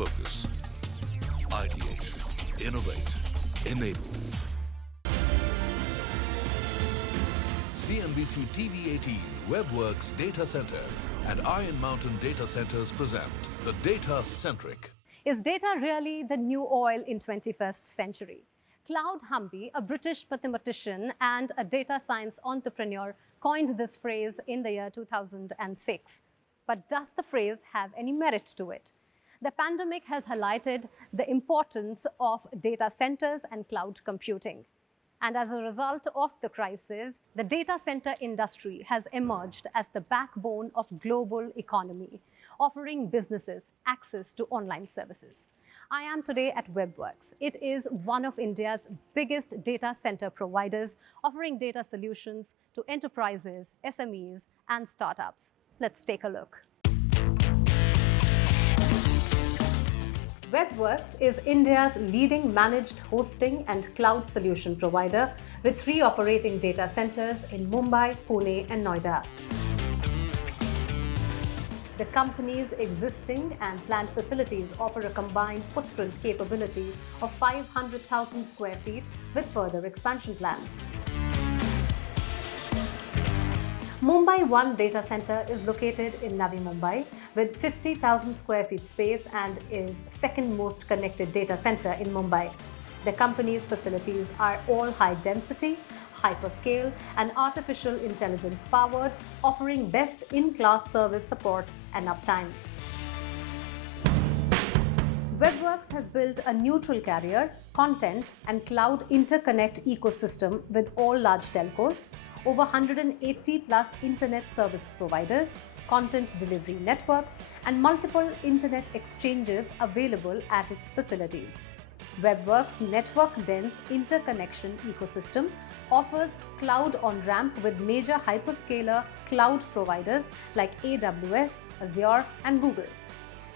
Focus. Ideate. Innovate. Enable. CNBC TV-18, Web Werks Data Centers and Mountain Data Centers present the Datacentric. Is data really the new oil in 21st century? Claude Humby, a British mathematician and a data science entrepreneur, coined this phrase in the year 2006. But does the phrase have any merit to it? The pandemic has highlighted the importance of data centers and cloud computing. And as a result of the crisis, the data center industry has emerged as the backbone of global economy, offering businesses access to online services. I am today at Web Werks. It is one of India's biggest data center providers, offering data solutions to enterprises, SMEs, and startups. Let's take a look. Web Werks is India's leading managed hosting and cloud solution provider with 3 operating data centers in Mumbai, Pune, and Noida. The company's existing and planned facilities offer a combined footprint capability of 500,000 square feet with further expansion plans. Mumbai One Data Center is located in Navi Mumbai with 50,000 square feet space and is second most connected data center in Mumbai. The company's facilities are all high density, hyperscale and artificial intelligence powered, offering best-in-class service support and uptime. Web Werks has built a neutral carrier, content and cloud interconnect ecosystem with all large telcos, over 180 plus internet service providers, content delivery networks, and multiple internet exchanges available at its facilities. Web Werks' network-dense interconnection ecosystem offers cloud on-ramp with major hyperscaler cloud providers like AWS, Azure, and Google.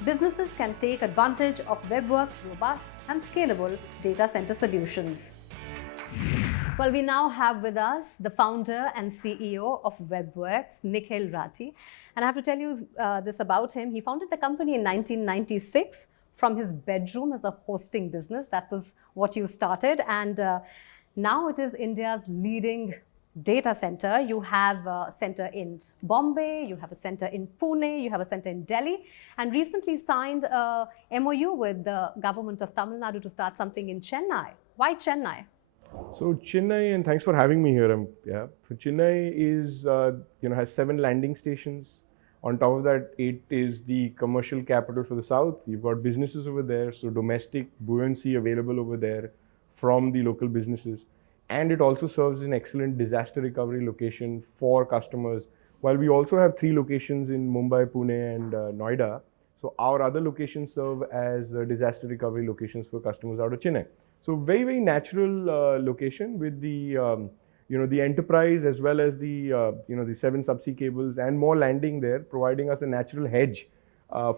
Businesses can take advantage of Web Werks' robust and scalable data center solutions. Well, we now have with us the founder and CEO of Web Werks, Nikhil Rathi. And I have to tell you this about him. He founded the company in 1996 from his bedroom as a hosting business. That was what you started. And now it is India's leading data center. You have a center in Bombay, you have a center in Pune, you have a center in Delhi, and recently signed a MOU with the government of Tamil Nadu to start something in Chennai. Why Chennai? So Chennai, and thanks for having me here. So Chennai is, has 7 landing stations. On top of that, 8 is the commercial capital for the south. You've got businesses over there, so domestic buoyancy available over there from the local businesses. And it also serves as an excellent disaster recovery location for customers. While we also have 3 locations in Mumbai, Pune, and Noida. So our other locations serve as disaster recovery locations for customers out of Chennai. So very, very natural location with the, the enterprise as well as the, the 7 subsea cables and more landing there, providing us a natural hedge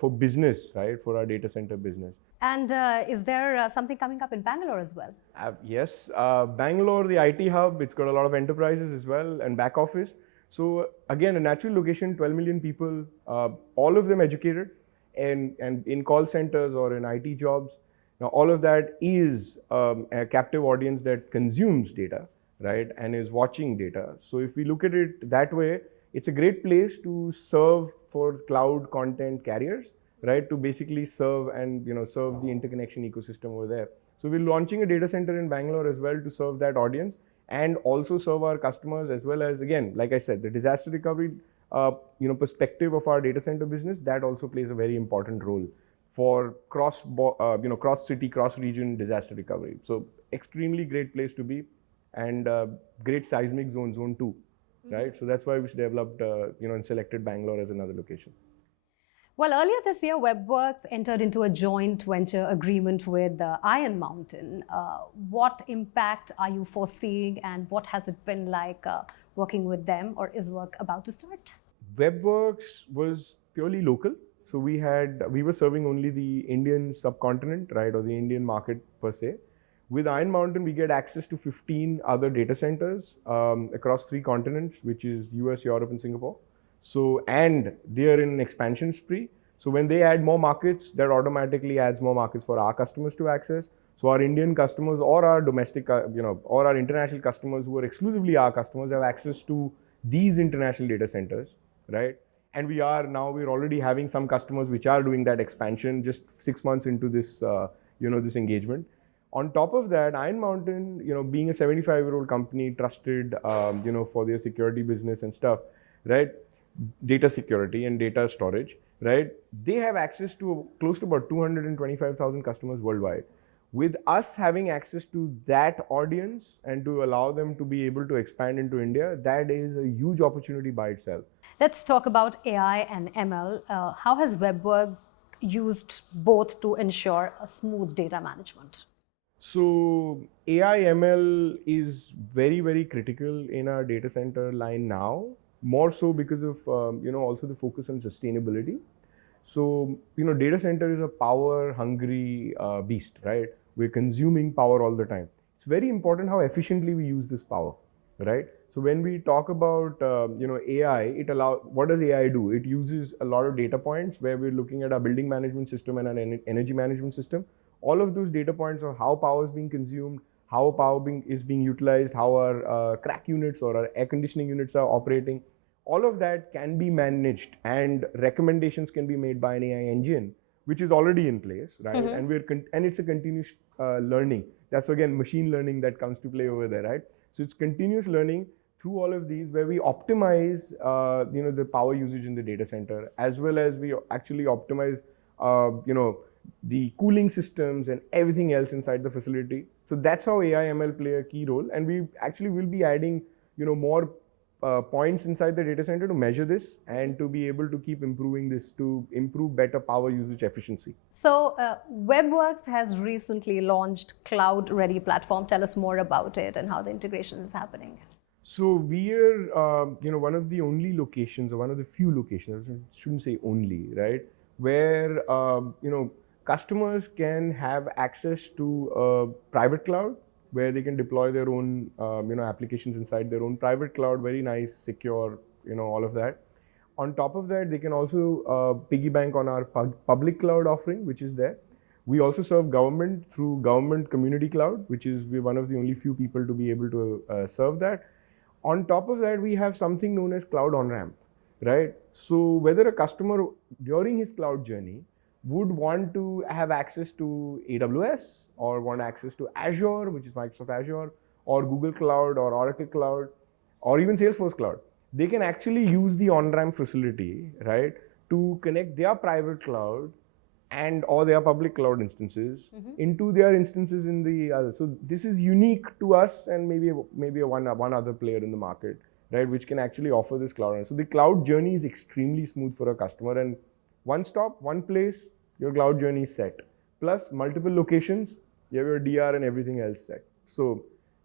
for business, right, for our data center business. And is there something coming up in Bangalore as well? Yes, Bangalore, the IT hub, it's got a lot of enterprises as well and back office. So again, a natural location, 12 million people, all of them educated and in call centers or in IT jobs. Now, all of that is a captive audience that consumes data, right, and is watching data. So if we look at it that way, it's a great place to serve for cloud content carriers, right, to basically serve and, serve the interconnection ecosystem over there. So we're launching a data center in Bangalore as well to serve that audience and also serve our customers as well as, again, like I said, the disaster recovery, perspective of our data center business, that also plays a very important role for cross-city, cross-region disaster recovery. So extremely great place to be and great seismic zone, zone 2, right? So that's why we developed, and selected Bangalore as another location. Well, earlier this year, Web Werks entered into a joint venture agreement with Iron Mountain. What impact are you foreseeing and what has it been like working with them, or is work about to start? Web Werks was purely local. So we were serving only the Indian subcontinent, right, or the Indian market per se. With Iron Mountain, we get access to 15 other data centers across 3 continents, which is US, Europe, and Singapore. So, and they are in an expansion spree. So when they add more markets, that automatically adds more markets for our customers to access. So our Indian customers or our domestic, or our international customers who are exclusively our customers have access to these international data centers, right? And we're already having some customers which are doing that expansion just 6 months into this, this engagement. On top of that, Iron Mountain, being a 75-year-old company, trusted, for their security business and stuff, right? Data security and data storage, right? They have access to close to about 225,000 customers worldwide. With us having access to that audience and to allow them to be able to expand into India, that is a huge opportunity by itself. Let's talk about AI and ML. How has Web Werks used both to ensure a smooth data management? So AI ML is very, very critical in our data center line now, more so because of also the focus on sustainability. So data center is a power hungry beast, right? We're consuming power all the time. It's very important how efficiently we use this power, right? So when we talk about AI, what does AI do? It uses a lot of data points where we're looking at our building management system and an energy management system. All of those data points are how power is being consumed, how power is being utilized, how our crack units or our air conditioning units are operating. All of that can be managed and recommendations can be made by an AI engine, which is already in place, right? Mm-hmm. And it's a continuous learning. That's again machine learning that comes to play over there, right? So it's continuous learning through all of these where we optimize, the power usage in the data center, as well as we actually optimize, the cooling systems and everything else inside the facility. So that's how AI ML play a key role. And we actually will be adding, more points inside the data center to measure this and to be able to keep improving this to improve better power usage efficiency. So Web Werks has recently launched Cloud Ready platform. Tell us more about it and how the integration is happening. So we are, one of the only locations, or one of the few locations, I shouldn't say only, right, where, customers can have access to a private cloud where they can deploy their own, applications inside their own private cloud, very nice, secure, all of that. On top of that, they can also piggyback on our public cloud offering, which is there. We also serve government through government community cloud, which is we're one of the only few people to be able to serve that. On top of that, we have something known as cloud on-ramp, right? So whether a customer during his cloud journey would want to have access to AWS or want access to Azure, which is Microsoft Azure, or Google Cloud or Oracle Cloud, or even Salesforce Cloud, they can actually use the on-ramp facility, right, to connect their private cloud and or their public cloud instances into their instances in the other. So this is unique to us and maybe one other player in the market, right, which can actually offer this cloud. So the cloud journey is extremely smooth for a customer, and one stop, one place, your cloud journey is set. Plus multiple locations, you have your DR and everything else set. So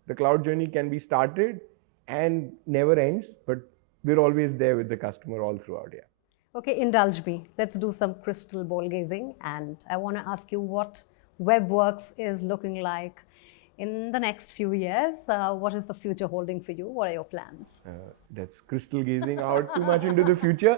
the cloud journey can be started and never ends, but we're always there with the customer all throughout, yeah. Okay, indulge me. Let's do some crystal ball gazing. And I want to ask you what Web Werks is looking like in the next few years. What is the future holding for you? What are your plans? That's crystal gazing out too much into the future.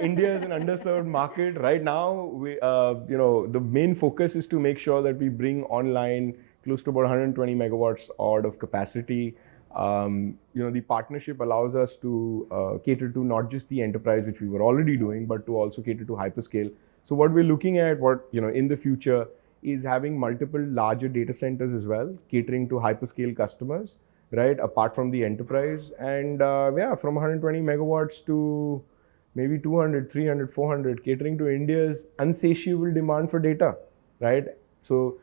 India is an underserved market. Right now, we, the main focus is to make sure that we bring online close to about 120 megawatts odd of capacity. The partnership allows us to cater to not just the enterprise, which we were already doing, but to also cater to hyperscale. So what we're looking at, in the future, is having multiple larger data centers as well, catering to hyperscale customers, right, apart from the enterprise. And from 120 megawatts to maybe 200, 300, 400, catering to India's insatiable demand for data, right? So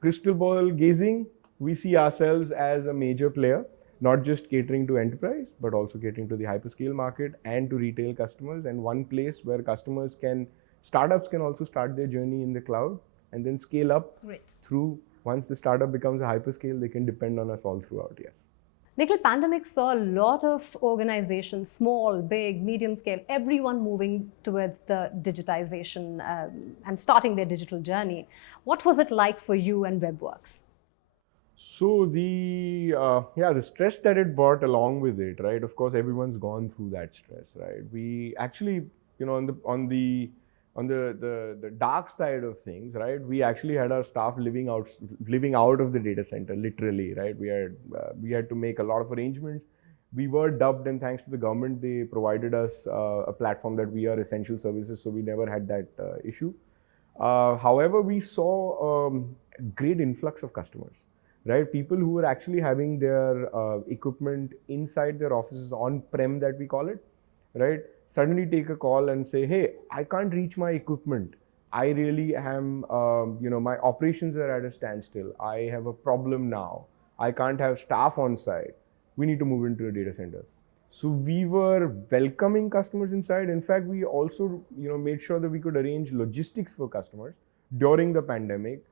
crystal ball gazing, we see ourselves as a major player, not just catering to enterprise, but also catering to the hyperscale market and to retail customers, and one place where startups can also start their journey in the cloud and then scale up through, once the startup becomes a hyperscale, they can depend on us all throughout, yes. Nikhil, pandemic saw a lot of organizations, small, big, medium scale, everyone moving towards the digitization and starting their digital journey. What was it like for you and Web Werks? So the stress that it brought along with it, right? Of course, everyone's gone through that stress, right? We actually, on the on the dark side of things, right, we actually had our staff living out of the data center, literally, right? We had to make a lot of arrangements. We were dubbed, and thanks to the government, they provided us a platform that we are essential services, so we never had that issue. However, we saw great influx of customers, right? People who were actually having their equipment inside their offices on-prem, that we call it, right? Suddenly take a call and say, hey, I can't reach my equipment. I really am, my operations are at a standstill. I have a problem now. I can't have staff on site. We need to move into a data center. So we were welcoming customers inside. In fact, we also, made sure that we could arrange logistics for customers during the pandemic,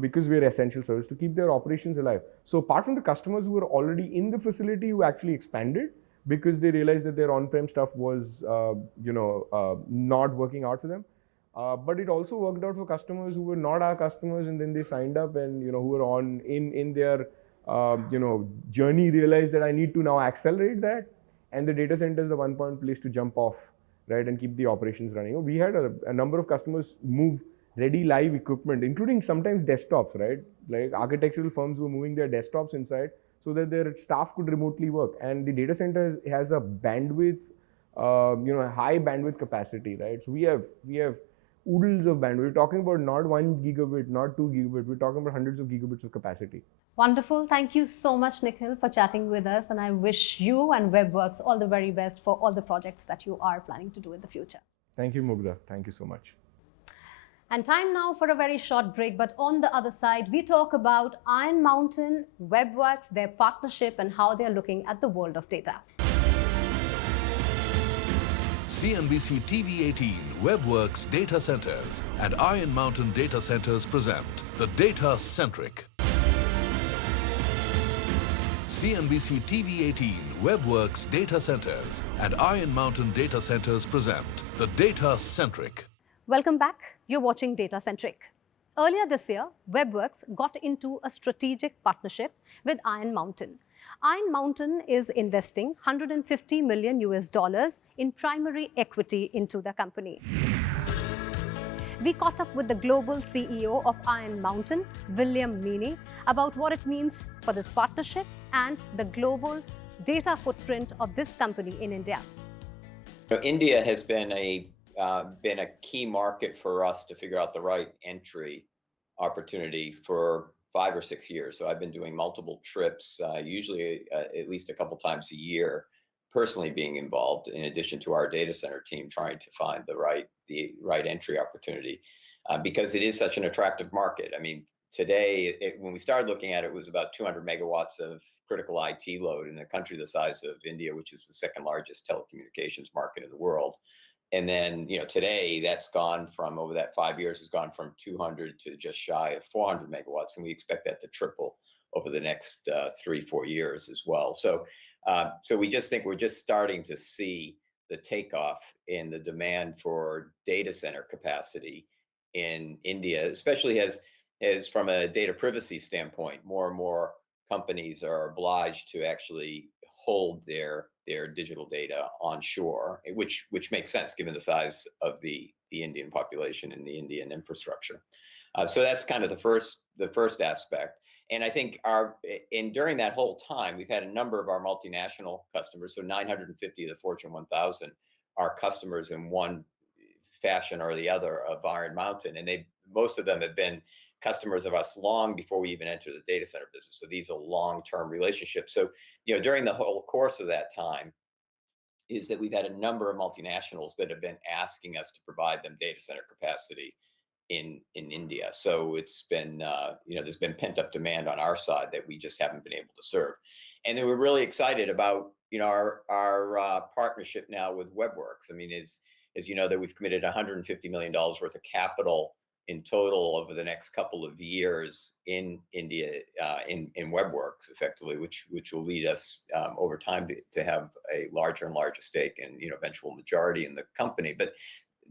because we're essential service, to keep their operations alive. So apart from the customers who were already in the facility, who actually expanded because they realized that their on-prem stuff was, not working out for them. But it also worked out for customers who were not our customers, and then they signed up, and who were on in their journey, realized that I need to now accelerate that, and the data center is the one point place to jump off, right, and keep the operations running. We had a number of customers move ready live equipment, including sometimes desktops, right? Like architectural firms were moving their desktops inside so that their staff could remotely work. And the data center has a bandwidth, high bandwidth capacity, right? So we have oodles of bandwidth. We're talking about not 1 gigabit, not 2 gigabit. We're talking about hundreds of gigabits of capacity. Wonderful. Thank you so much, Nikhil, for chatting with us. And I wish you and Web Werks all the very best for all the projects that you are planning to do in the future. Thank you, Mugdha. Thank you so much. And time now for a very short break. But on the other side, we talk about Iron Mountain, Web Werks, their partnership, and how they're looking at the world of data. CNBC TV-18, Web Werks Data Centers and Iron Mountain Data Centers present the Datacentric. CNBC TV-18, Web Werks Data Centers and Iron Mountain Data Centers present the Datacentric. Welcome back. You're watching Datacentric. Earlier this year, Web Werks got into a strategic partnership with Iron Mountain. Iron Mountain is investing $150 million in primary equity into the company. We caught up with the global CEO of Iron Mountain, William Meaney, about what it means for this partnership and the global data footprint of this company in India. India has been a key market for us to figure out the right entry opportunity for 5 or 6 years. So I've been doing multiple trips, usually at least a couple times a year, personally being involved, in addition to our data center team trying to find the right entry opportunity, because it is such an attractive market. I mean, today, when we started looking at it, it was about 200 megawatts of critical IT load in a country the size of India, which is the second largest telecommunications market in the world. And then, today that's gone from, over that 5 years, has gone from 200 to just shy of 400 megawatts. And we expect that to triple over the next 3-4 years as well. So we just think we're just starting to see the takeoff in the demand for data center capacity in India, especially as from a data privacy standpoint, more and more companies are obliged to actually hold their digital data onshore, which makes sense given the size of the Indian population and the Indian infrastructure. So that's kind of the first aspect. And I think during that whole time, we've had a number of our multinational customers. So 950 of the Fortune 1000 are customers in one fashion or the other of Iron Mountain, and most of them have been customers of us long before we even enter the data center business. So these are long-term relationships. So, during the whole course of that time, is that we've had a number of multinationals that have been asking us to provide them data center capacity in India. So it's been, there's been pent-up demand on our side that we just haven't been able to serve. And then we're really excited about, our partnership now with Web Werks. I mean, as you know, that we've committed $150 million worth of capital in total over the next couple of years in India, in Web Werks, effectively, which will lead us over time to have a larger and larger stake and eventual majority in the company. But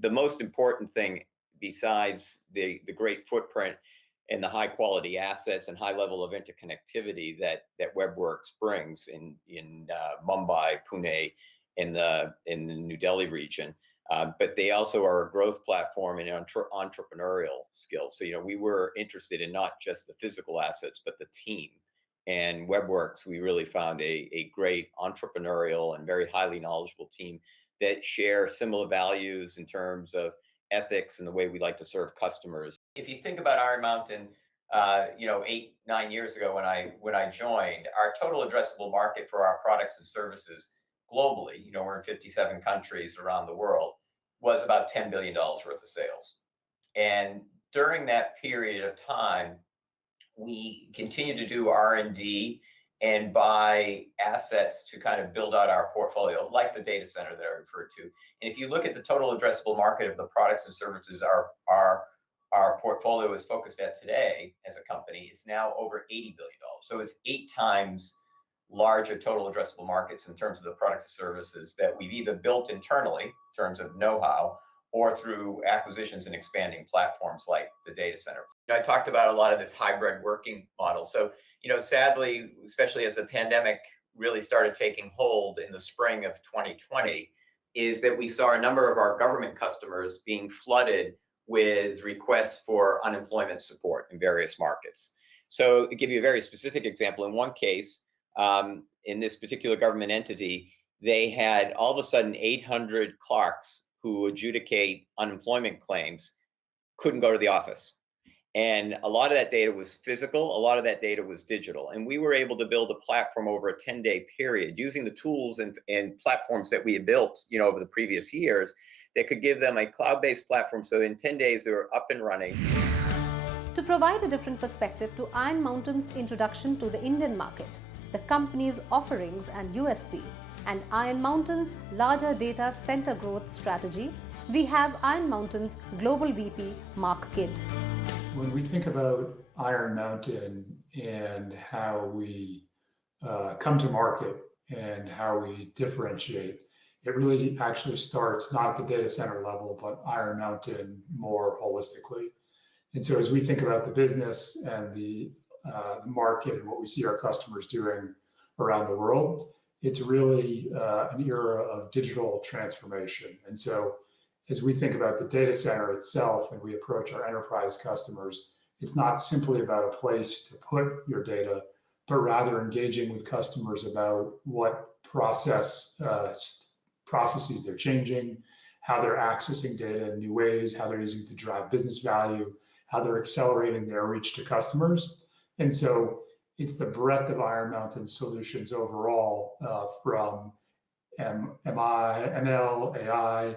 the most important thing, besides the great footprint and the high quality assets and high level of interconnectivity that Web Werks brings in Mumbai, Pune, in the New Delhi region, But they also are a growth platform and entrepreneurial skills. So, we were interested in not just the physical assets, but the team. And Web Werks, we really found a great entrepreneurial and very highly knowledgeable team that share similar values in terms of ethics and the way we like to serve customers. If you think about Iron Mountain, 8-9 years ago when I joined, our total addressable market for our products and services globally, we're in 57 countries around the world, was about $10 billion worth of sales. And during that period of time, we continued to do R&D and buy assets to kind of build out our portfolio, like the data center that I referred to. And if you look at the total addressable market of the products and services our portfolio is focused at today as a company, it's now over $80 billion. So it's 8 times larger total addressable markets in terms of the products and services that we've either built internally in terms of know-how or through acquisitions and expanding platforms like the data center. I talked about a lot of this hybrid working model. So, sadly, especially as the pandemic really started taking hold in the spring of 2020, is that we saw a number of our government customers being flooded with requests for unemployment support in various markets. So to give you a very specific example, in one case, in this particular government entity, they had all of a sudden 800 clerks who adjudicate unemployment claims couldn't go to the office. And a lot of that data was physical, a lot of that data was digital. And we were able to build a platform over a 10-day period using the tools and platforms that we had built, over the previous years that could give them a cloud-based platform. So in 10 days, they were up and running. To provide a different perspective to Iron Mountain's introduction to the Indian market, the company's offerings and USP, and Iron Mountain's larger data center growth strategy, we have Iron Mountain's Global VP, Mark Kidd. When we think about Iron Mountain and how we come to market and how we differentiate, it really actually starts not at the data center level, but Iron Mountain more holistically. And so as we think about the business and the market and what we see our customers doing around the world, it's really an era of digital transformation. And so as we think about the data center itself and we approach our enterprise customers, it's not simply about a place to put your data, but rather engaging with customers about what processes they're changing, how they're accessing data in new ways, how they're using it to drive business value, how they're accelerating their reach to customers. And so it's the breadth of Iron Mountain solutions overall, from ML, AI,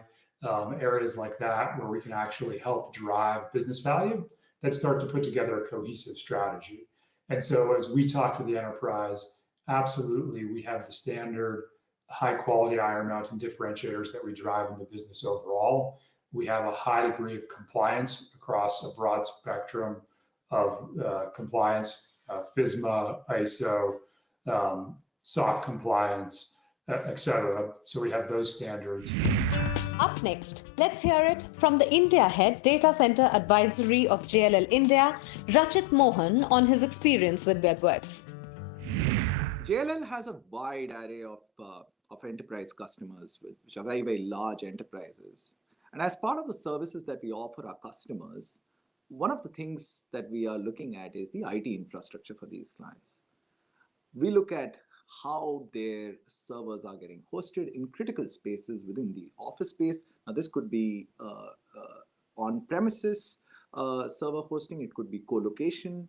areas like that, where we can actually help drive business value that start to put together a cohesive strategy. And so as we talk to the enterprise, absolutely, we have the standard high quality Iron Mountain differentiators that we drive in the business overall. We have a high degree of compliance across a broad spectrum of compliance, FISMA, ISO, SOC compliance, et cetera. So we have those standards. Up next, let's hear it from the India Head Data Center Advisory of JLL India, Rachit Mohan, on his experience with Web Werks. JLL has a wide array of enterprise customers, which are very, very large enterprises. And as part of the services that we offer our customers, one of the things that we are looking at is the IT infrastructure for these clients. We look at how their servers are getting hosted in critical spaces within the office space. Now, this could be on-premises server hosting. It could be co-location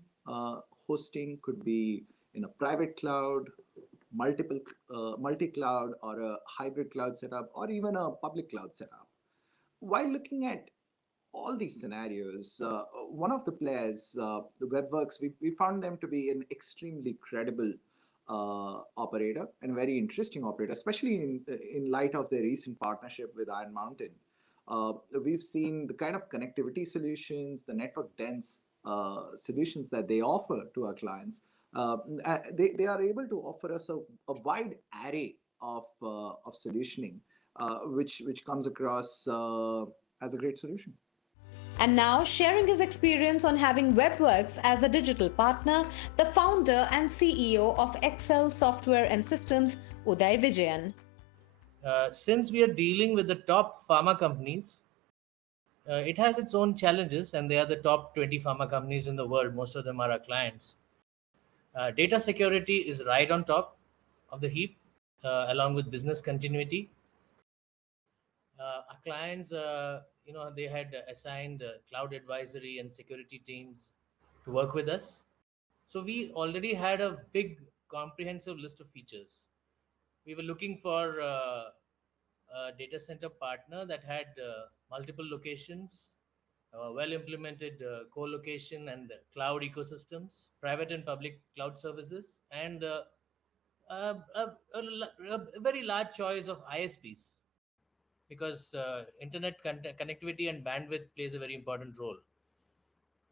hosting, could be in a private cloud, multi-cloud, or a hybrid cloud setup, or even a public cloud setup. While looking at all these scenarios, one of the players, the Web Werks, we found them to be an extremely credible operator and a very interesting operator, especially in light of their recent partnership with Iron Mountain. We've seen the kind of connectivity solutions, the network dense solutions that they offer to our clients. They are able to offer us a wide array of solutioning, which comes across as a great solution. And now, sharing his experience on having Web Werks as a digital partner, the founder and CEO of Excel Software and Systems, Uday Vijayan. Since we are dealing with the top pharma companies, it has its own challenges, and they are the top 20 pharma companies in the world. Most of them are our clients. Data security is right on top of the heap, along with business continuity. Our clients, they had assigned cloud advisory and security teams to work with us. So we already had a big comprehensive list of features. We were looking for a data center partner that had multiple locations, well implemented co-location and cloud ecosystems, private and public cloud services, and a very large choice of ISPs, because internet connectivity and bandwidth plays a very important role.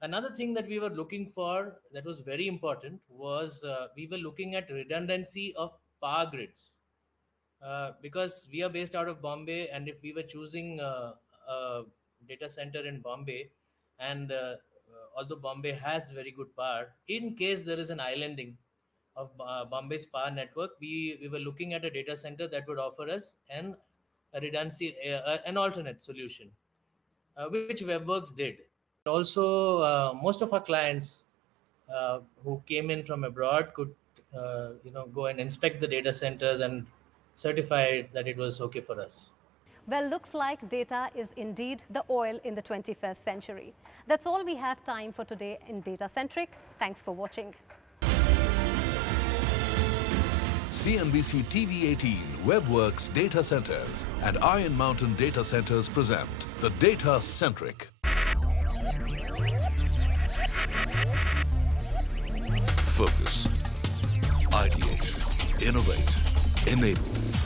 Another thing that we were looking for that was very important was we were looking at redundancy of power grids, because we are based out of Bombay, and if we were choosing a data center in Bombay, and although Bombay has very good power, in case there is an islanding of Bombay's power network, we were looking at a data center that would offer us a redundancy, an alternate solution, which WebWorks did. Also, most of our clients who came in from abroad could go and inspect the data centers and certify that it was okay for us. Well, looks like data is indeed the oil in the 21st century. That's all we have time for today in Datacentric. Thanks for watching. CNBC TV-18, Web Werks Data Centers and Iron Mountain Data Centers present the Datacentric. Focus, ideate, innovate, enable.